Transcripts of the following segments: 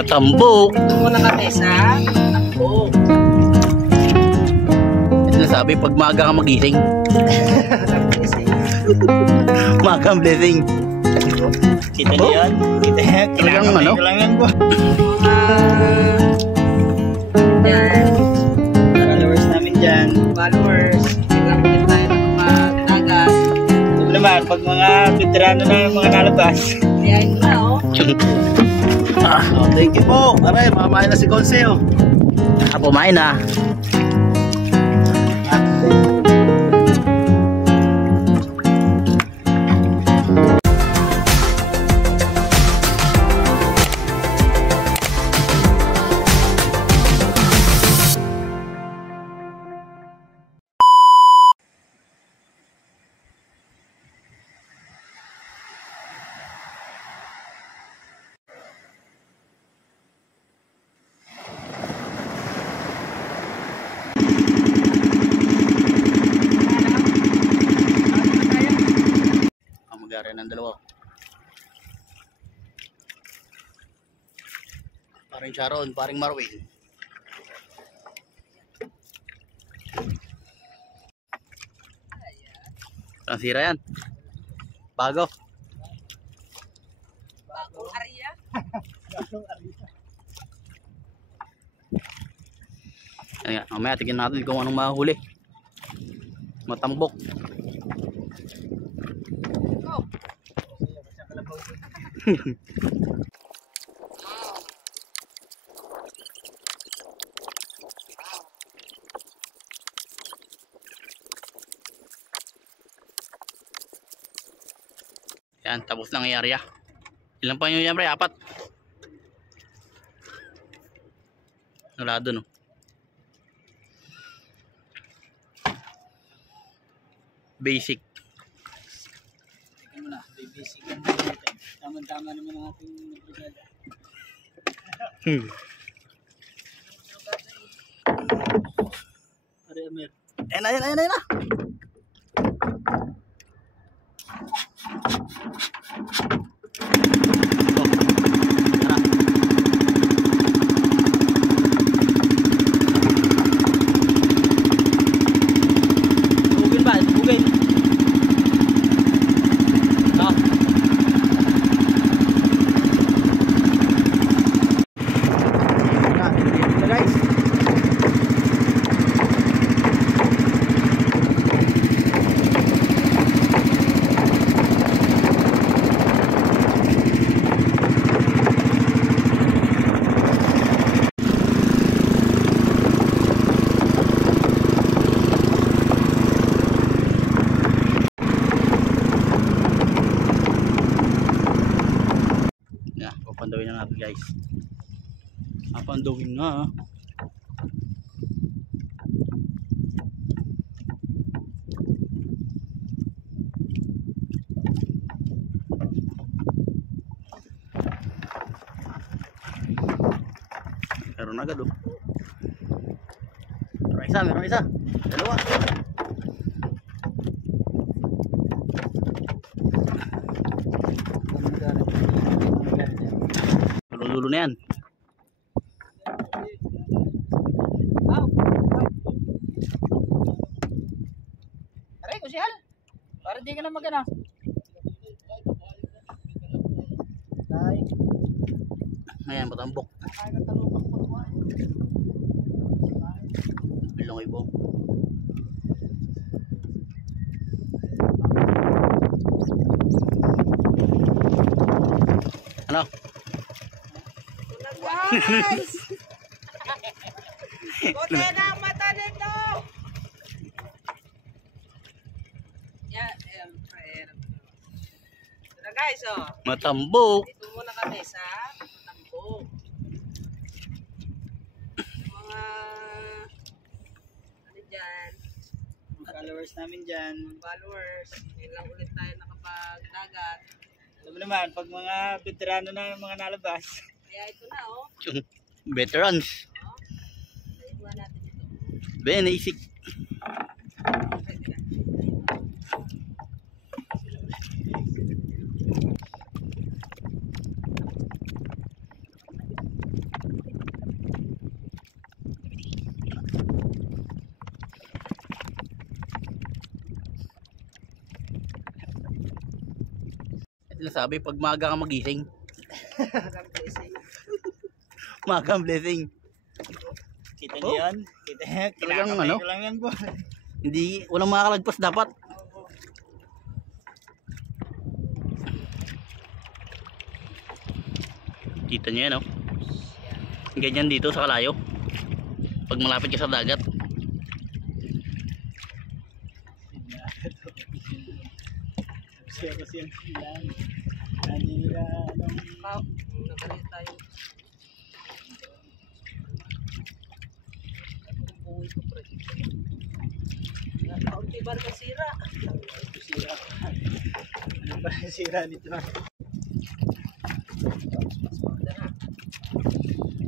Matambok. Ito muna kami sa Matambok. Nasabi pag maaga ka magising. Maaga ang blessing. Kita niyo yan? Kita yan? Talagang ano? Ito lang yan po. Yan. Followers namin dyan. Followers. Ilang din tayo nakapagdagat. Ito naman, pag mga veterano na yung mga nalabas. Kaya ito na oh. Oh, Thank you po. Aray, mamamain na si Conseo. pumain na. Magari ng dalawa. Paring Sharon, paring Marwin. Ang sira yan. Bago. Bagong area. Ayan, mamaya tignan natin kung anong mahuli. Matambok. Yan, tapos lang yung area. Ilan pa nyo yan, pre? 4. Wala dun, oh. Basic. Tingnan mo na, basic yan natin. Tama-tama naman ang ating brigada. Aray, Amir. Ayun na. Bugin ba? Bugin. No. Guys. Papandawin na natin, guys. Papandawin na. Meron agad, oh. Meron isa. Dalawa. Dulo na yan. Aray, kusyal. Para di ka na magana. Ayan, matambok. Bilong ibo. Ano? Guys! Kote na ang mata nito! Yan, ito na guys, oh. Matambok. Ito muna kami sa Matambok. Mga ano dyan, Followers namin dyan. followers. Ilang ulit tayo nakapagdagat. Alam mo naman, pag mga veterano na yung mga nalabas. Kaya ito na, oh. Veterans. Naiwan natin ito. Basic. Sinasabi, pag maaga kang magising, Hanggang blessing. maaga ang blessing. Kita niyo yan? Kita niyo? Talagang Kinakamay ano? ko lang yan, boy. Hindi, walang makakalagpas dapat. Kita niyo yan, oh. Ganyan dito sa Kalayo. Pag malapit ka sa dagat. Kasi yan. Hindi nila, Nagalit tayo. Buhay ko pre. Kaunti ba na sira? sira. Ano ba yung sira nito?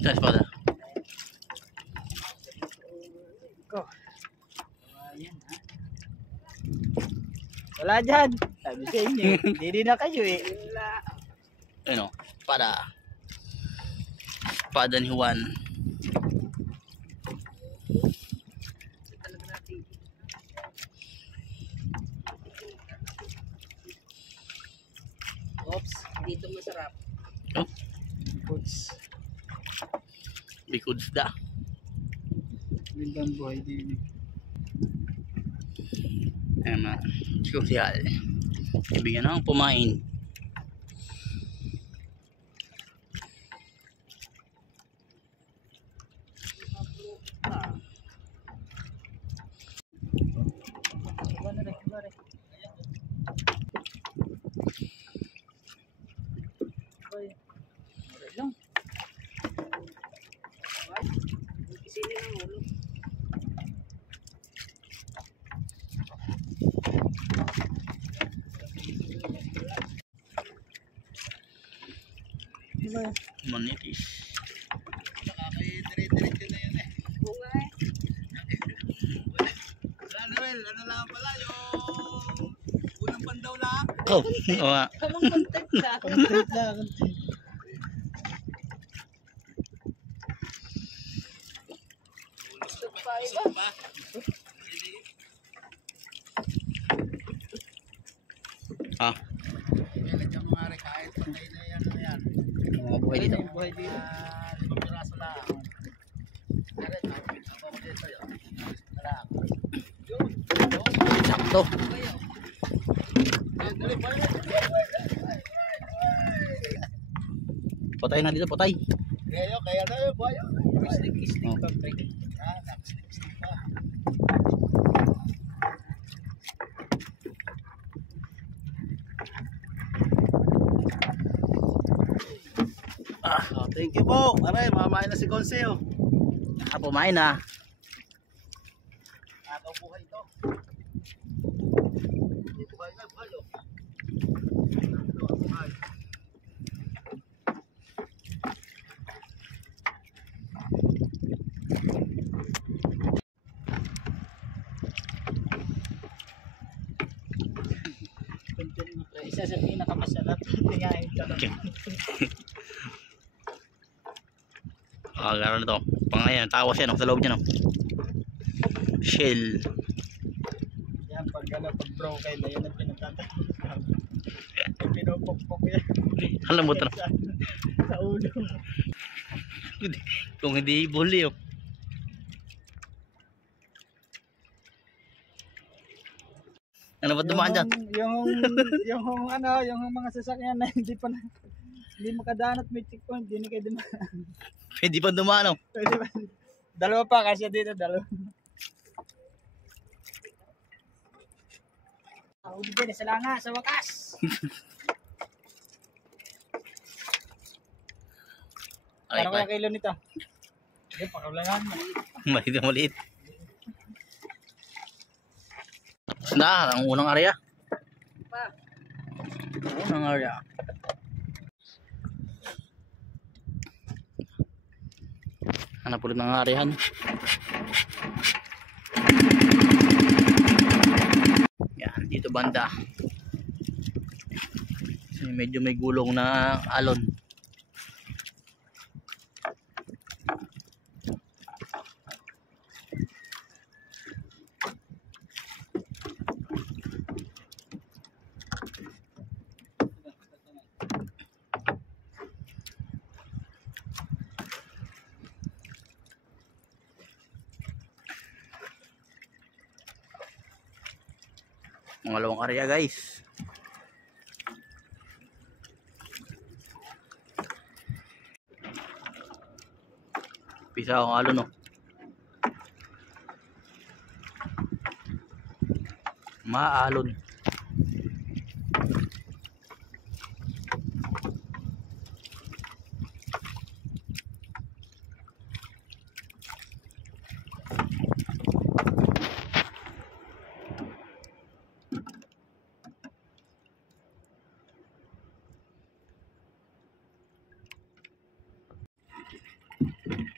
Sa espada. Ikaw. Ayan, ha? Wala dyan. Sabi sa inyo. Hindi na kayo eh. Wala. Ano, espada. Espada ni Juan. Talaga natin. Oops, dito masarap. Oh, Boots. bikuds da. Bindang buhay din. Ayan na, sosyal. Ibigyan ng pumain. Iba na rin, iba rin. Iba lang. Isinin ang ulo. Iba. Manitis. Nakakay-dire-diretso na yun eh. Bunga eh. Noel, ano lang pala yung unang pandaw lang. Oh, oo nga. Kamang content sa akin. Content lang. Gusto pa iba. Ah, Kailan yung mga kahit patay na yan na yan. mga buhay dito. Buhay dito. 5 piraso lang. Meron, ako ko dito yun. Wala. Sakto. Patay na dito, patay. Kaya na yun, buhay. Oh. Oh, thank you po. Aray, mamain na si Conseo. Pumain na. Ataw buhay ito. Dito ba na, buhay oh. Ito ang buhay. Isa sa pinakamasarap tingahin ka lang. Ah, gano'n na to. Pangayan, tawas yan, oh, sa loob niya, no. Shell. Yan, pag broken na yan ang pinagtatapos. Pinupukpok yan. Alam mo to, no? Sa ulo. Kung hindi bully, oh. Ano ba dumaan dyan? Yung mga sasakyan na hindi makadaan at may checkpoint, hindi na kayo dumaan. Pwede pa dumaan, oh. Pwede ba? Dalawa pa, kasi dito, dalawa. Hindi din, sa langa, sa wakas. Ay, Parang kaya kilo nito. Hindi, pakalangan. maliit na maliit. Tapos na, ang unang area. Pa. Unang area. Hanap ulit ng arehan. Yan, dito banda. Kasi medyo may gulong na alon. Pangalawang area guys. Pisa akong alon no. Maalon.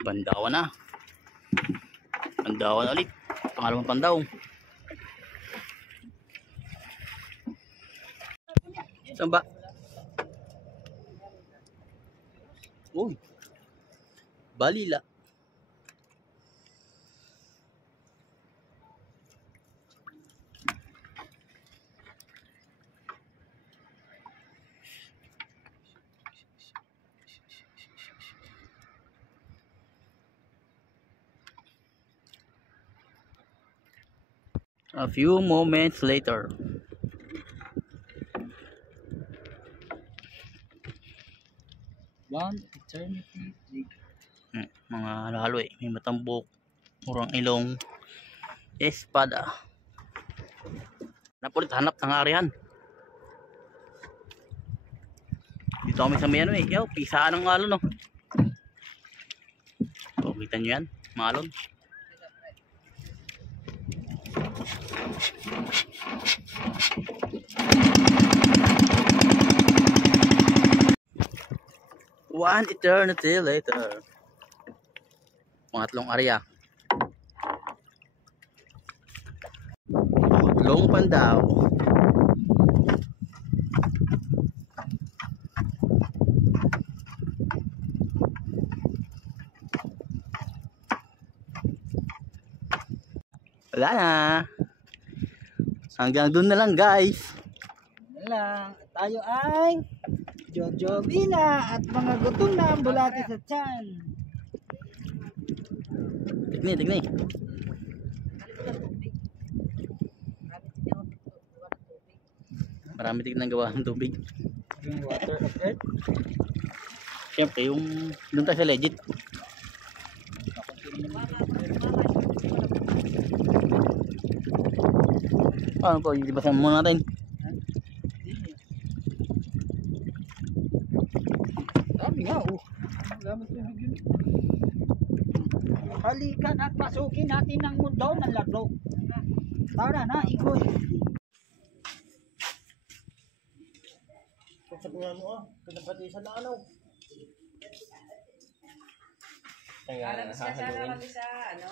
Pandawan na. Pandawan ulit. Pangalawang pandaw. Saan ba? Uy. Balila. A few moments later. One eternity. Mga lalo may matambok, murang ilong, espada. Napulit hanap ng arihan. Dito kami sa may ano yaw, pisaan ng alon no. So, kita nyo yan, mga alon. One eternity later. Pangatlong area. Pangatlong pandaw. Wala na. Hanggang dun na lang guys. Yan lang. Tayo ay Jojobi na at mga gutom na ang bulati sa tiyan. Tigni, tigni. Marami tignan gawa ng tubig. Yung water of earth. Siyempre yung doon tayo sa legit. Ano po, yung dibasan muna natin. Dami nga oh. Salamat tubig yun. Halikan at pasukin natin ang mundo ng laro. Tara na, ikoy. Sabihan mo pinapati sa lanaw. Alam mo sa kami sa ano?